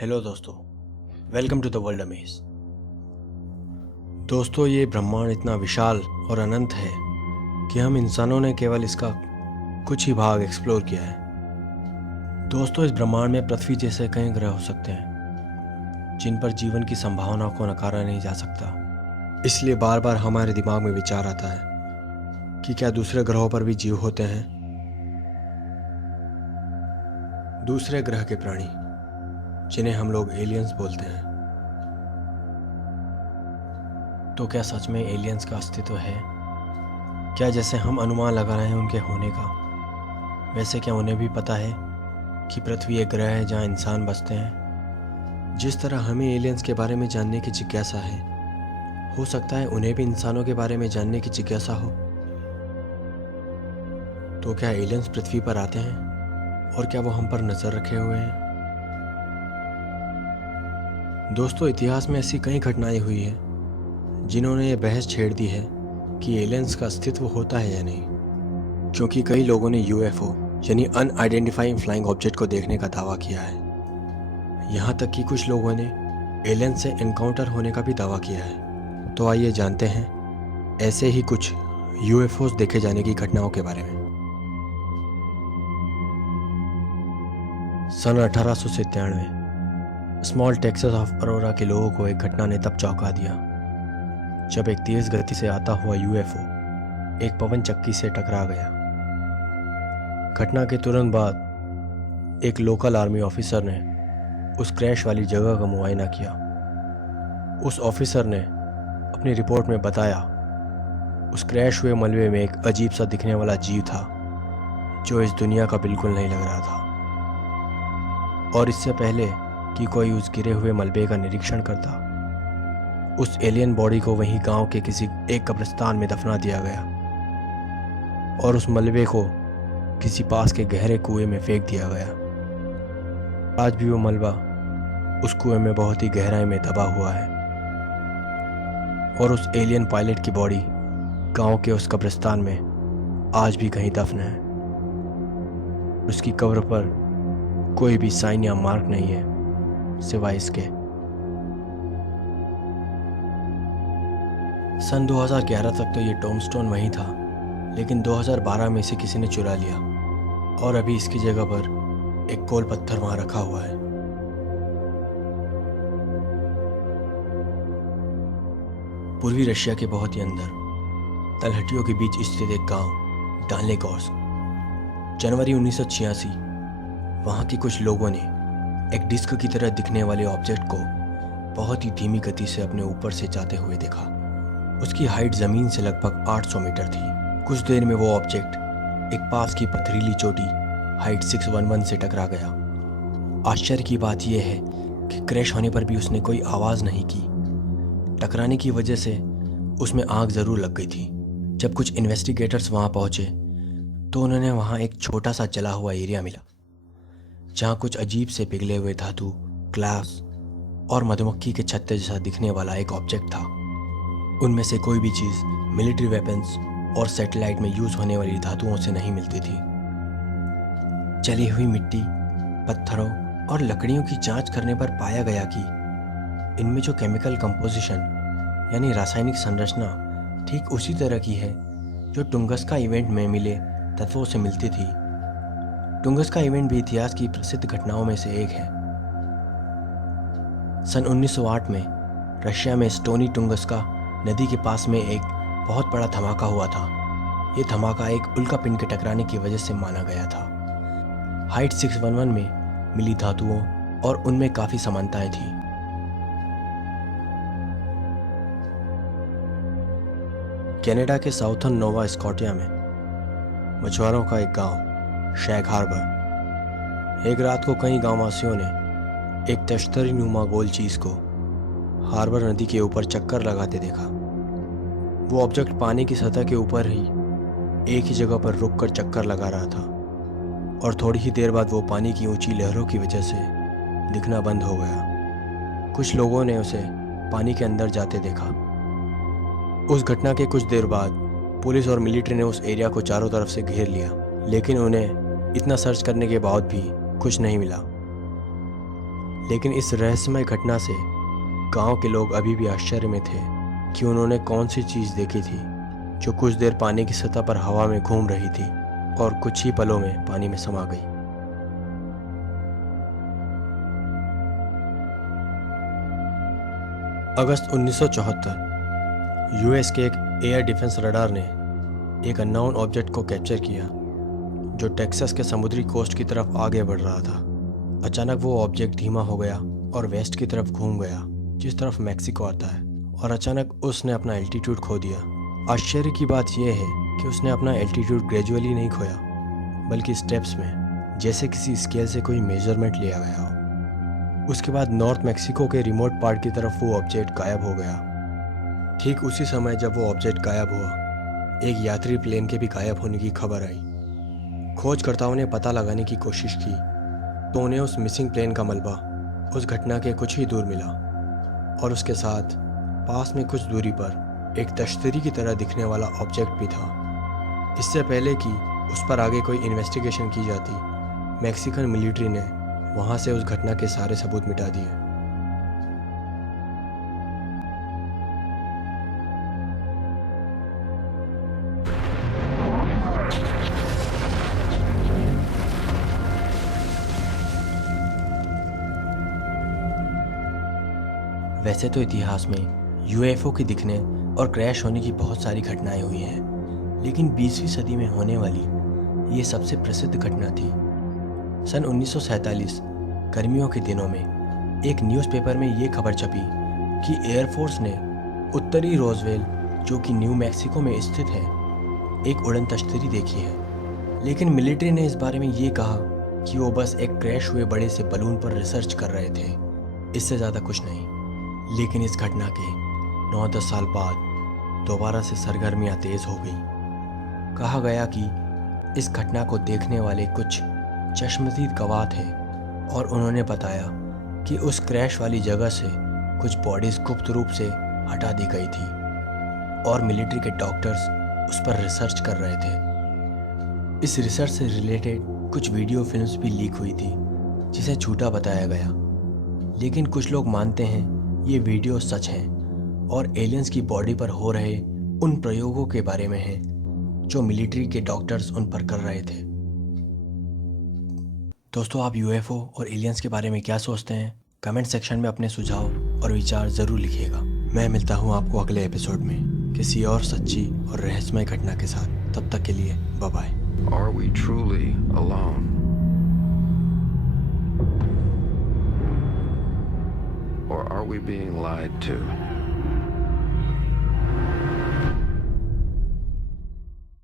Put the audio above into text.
Hello दोस्तों, welcome to the world amaze. दोस्तों, ये ब्रह्मांड इतना विशाल और अनंत है कि हम इंसानों ने केवल इसका कुछ ही भाग एक्सप्लोर किया है। दोस्तों, इस ब्रह्मांड में पृथ्वी जैसे कई ग्रह हो सकते हैं जिन पर जीवन की संभावना को नकारा नहीं जा सकता। इसलिए बार बार हमारे दिमाग में विचार आता है कि क्या दूसरे ग्रहों पर भी जीव होते हैं। दूसरे ग्रह के प्राणी जिन्हें हम लोग एलियंस बोलते हैं। तो क्या सच में एलियंस का अस्तित्व है? क्या जैसे हम अनुमान लगा रहे हैं उनके होने का, वैसे क्या उन्हें भी पता है कि पृथ्वी एक ग्रह है जहां इंसान बसते हैं? जिस तरह हमें एलियंस के बारे में जानने की जिज्ञासा है, हो सकता है उन्हें भी इंसानों के बारे में जानने की जिज्ञासा हो। तो क्या एलियंस पृथ्वी पर आते हैं और क्या वो हम पर नजर रखे हुए हैं? दोस्तों, इतिहास में ऐसी कई घटनाएं हुई हैं जिन्होंने ये बहस छेड़ दी है कि एलियंस का अस्तित्व होता है या नहीं, क्योंकि कई लोगों ने यूएफओ यानी अनआइडेंटिफाइंग फ्लाइंग ऑब्जेक्ट को देखने का दावा किया है। यहाँ तक कि कुछ लोगों ने एलियन से एनकाउंटर होने का भी दावा किया है। तो आइए जानते हैं ऐसे ही कुछ यूएफओस देखे जाने की घटनाओं के बारे में। सन 1897 स्मॉल टेक्सास ऑफ अरोरा के लोगों को एक घटना ने तब चौंका दिया जब एक तेज गति से आता हुआ यूएफओ एक पवन चक्की से टकरा गया। घटना के तुरंत बाद एक लोकल आर्मी ऑफिसर ने उस क्रैश वाली जगह का मुआयना किया। उस ऑफिसर ने अपनी रिपोर्ट में बताया उस क्रैश हुए मलबे में एक अजीब सा दिखने वाला जीव था जो इस दुनिया का बिल्कुल नहीं लग रहा था। और इससे पहले कि कोई उस गिरे हुए मलबे का निरीक्षण करता, उस एलियन बॉडी को वहीं गांव के किसी एक कब्रिस्तान में दफना दिया गया और उस मलबे को किसी पास के गहरे कुएं में फेंक दिया गया। आज भी वो मलबा उस कुएं में बहुत ही गहराई में दबा हुआ है और उस एलियन पायलट की बॉडी गांव के उस कब्रिस्तान में आज भी कहीं दफन है। उसकी कब्र पर कोई भी साइन या मार्क नहीं है सिवाय इसके। सन 2011 तक तो ये टॉमस्टोन वहीं था, लेकिन 2012 में इसे किसी ने चुरा लिया और अभी इसकी जगह पर एक गोल पत्थर वहां रखा हुआ है। पूर्वी रशिया के बहुत ही अंदर तलहटियों के बीच स्थित एक गांव डालेगोर्स्क। जनवरी 1986 वहां के कुछ लोगों ने एक डिस्क की तरह दिखने वाले ऑब्जेक्ट को बहुत ही धीमी गति से अपने ऊपर से जाते हुए देखा। उसकी हाइट जमीन से लगभग 800 मीटर थी। कुछ देर में वो ऑब्जेक्ट एक पास की पथरीली चोटी हाइट 611 से टकरा गया। आश्चर्य की बात यह है कि क्रैश होने पर भी उसने कोई आवाज़ नहीं की। टकराने की वजह से उसमें आग ज़रूर लग गई थी। जब कुछ इन्वेस्टिगेटर्स वहाँ पहुँचे तो उन्होंने वहाँ एक छोटा सा जला हुआ एरिया मिला जहाँ कुछ अजीब से पिघले हुए धातु, ग्लास और मधुमक्खी के छत्ते जैसा दिखने वाला एक ऑब्जेक्ट था। उनमें से कोई भी चीज़ मिलिट्री वेपन्स और सैटेलाइट में यूज़ होने वाली धातुओं से नहीं मिलती थी। जली हुई मिट्टी, पत्थरों और लकड़ियों की जांच करने पर पाया गया कि इनमें जो केमिकल कंपोजिशन यानी रासायनिक संरचना ठीक उसी तरह की है जो टुंगस्का इवेंट में मिले तत्वों से मिलती थी। टुंगस्का इवेंट भी इतिहास की प्रसिद्ध घटनाओं में से एक है। सन 1908 में रशिया में स्टोनी टुंगस्का नदी के पास में एक बहुत बड़ा धमाका हुआ था। ये धमाका एक उल्कापिंड के टकराने की वजह से माना गया था। हाइट 611 में मिली धातुओं और उनमें काफ़ी समानताएं थी। कनाडा के साउथर्न नोवा स्कॉटिया में मछुआरों का एक गांव शैग हार्बर। एक रात को कई गांववासियों ने एक तश्तरी नुमा गोल चीज को हार्बर नदी के ऊपर चक्कर लगाते देखा। वो ऑब्जेक्ट पानी की सतह के ऊपर ही एक ही जगह पर रुककर चक्कर लगा रहा था और थोड़ी ही देर बाद वो पानी की ऊंची लहरों की वजह से दिखना बंद हो गया। कुछ लोगों ने उसे पानी के अंदर जाते देखा। उस घटना के कुछ देर बाद पुलिस और मिलिट्री ने उस एरिया को चारों तरफ से घेर लिया, लेकिन उन्हें इतना सर्च करने के बाद भी कुछ नहीं मिला। लेकिन इस रहस्यमय घटना से गांव के लोग अभी भी आश्चर्य में थे कि उन्होंने कौन सी चीज़ देखी थी जो कुछ देर पानी की सतह पर हवा में घूम रही थी और कुछ ही पलों में पानी में समा गई। अगस्त 1974 यूएस के एक एयर डिफेंस रडार ने एक अननोन ऑब्जेक्ट को कैप्चर किया जो टेक्सास के समुद्री कोस्ट की तरफ आगे बढ़ रहा था। अचानक वो ऑब्जेक्ट धीमा हो गया और वेस्ट की तरफ घूम गया जिस तरफ मैक्सिको आता है, और अचानक उसने अपना एल्टीट्यूड खो दिया। आश्चर्य की बात यह है कि उसने अपना एल्टीट्यूड ग्रेजुअली नहीं खोया बल्कि स्टेप्स में, जैसे किसी स्केल से कोई मेजरमेंट लिया गया हो। उसके बाद नॉर्थ मैक्सिको के रिमोट पार्ट की तरफ वो ऑब्जेक्ट गायब हो गया। ठीक उसी समय जब वो ऑब्जेक्ट गायब हुआ, एक यात्री प्लेन के भी गायब होने की खबर आई। खोजकर्ताओं ने पता लगाने की कोशिश की तो उन्हें उस मिसिंग प्लेन का मलबा उस घटना के कुछ ही दूर मिला, और उसके साथ पास में कुछ दूरी पर एक तश्तरी की तरह दिखने वाला ऑब्जेक्ट भी था। इससे पहले कि उस पर आगे कोई इन्वेस्टिगेशन की जाती, मैक्सिकन मिलिट्री ने वहां से उस घटना के सारे सबूत मिटा दिए। वैसे तो इतिहास में यूएफओ के दिखने और क्रैश होने की बहुत सारी घटनाएं हुई हैं, लेकिन 20वीं सदी में होने वाली ये सबसे प्रसिद्ध घटना थी। सन 1947 गर्मियों के दिनों में एक न्यूज़पेपर में ये खबर छपी कि एयरफोर्स ने उत्तरी रोजवेल, जो कि न्यू मैक्सिको में स्थित है, एक उड़न तश्तरी देखी है। लेकिन मिलिट्री ने इस बारे में ये कहा कि वो बस एक क्रैश हुए बड़े से बलून पर रिसर्च कर रहे थे, इससे ज़्यादा कुछ नहीं। लेकिन इस घटना के 9-10 साल बाद दोबारा से सरगर्मियां तेज हो गई। कहा गया कि इस घटना को देखने वाले कुछ चश्मदीद गवाह थे और उन्होंने बताया कि उस क्रैश वाली जगह से कुछ बॉडीज गुप्त रूप से हटा दी गई थी और मिलिट्री के डॉक्टर्स उस पर रिसर्च कर रहे थे। इस रिसर्च से रिलेटेड कुछ वीडियो फिल्म्स भी लीक हुई थी जिसे झूठा बताया गया, लेकिन कुछ लोग मानते हैं ये वीडियो सच हैं और एलियंस की बॉडी पर हो रहे उन प्रयोगों के बारे में हैं जो मिलिट्री के डॉक्टर्स उन पर कर रहे थे। दोस्तों, आप यूएफओ और एलियंस के बारे में क्या सोचते हैं? कमेंट सेक्शन में अपने सुझाव और विचार ज़रूर लिखिएगा। मैं मिलता हूँ आपको अगले एपिसोड में किसी और सच्ची और रहस्यमय घटना के साथ। तब तक के लिए bye bye. Are we truly alone? Or are we being lied to?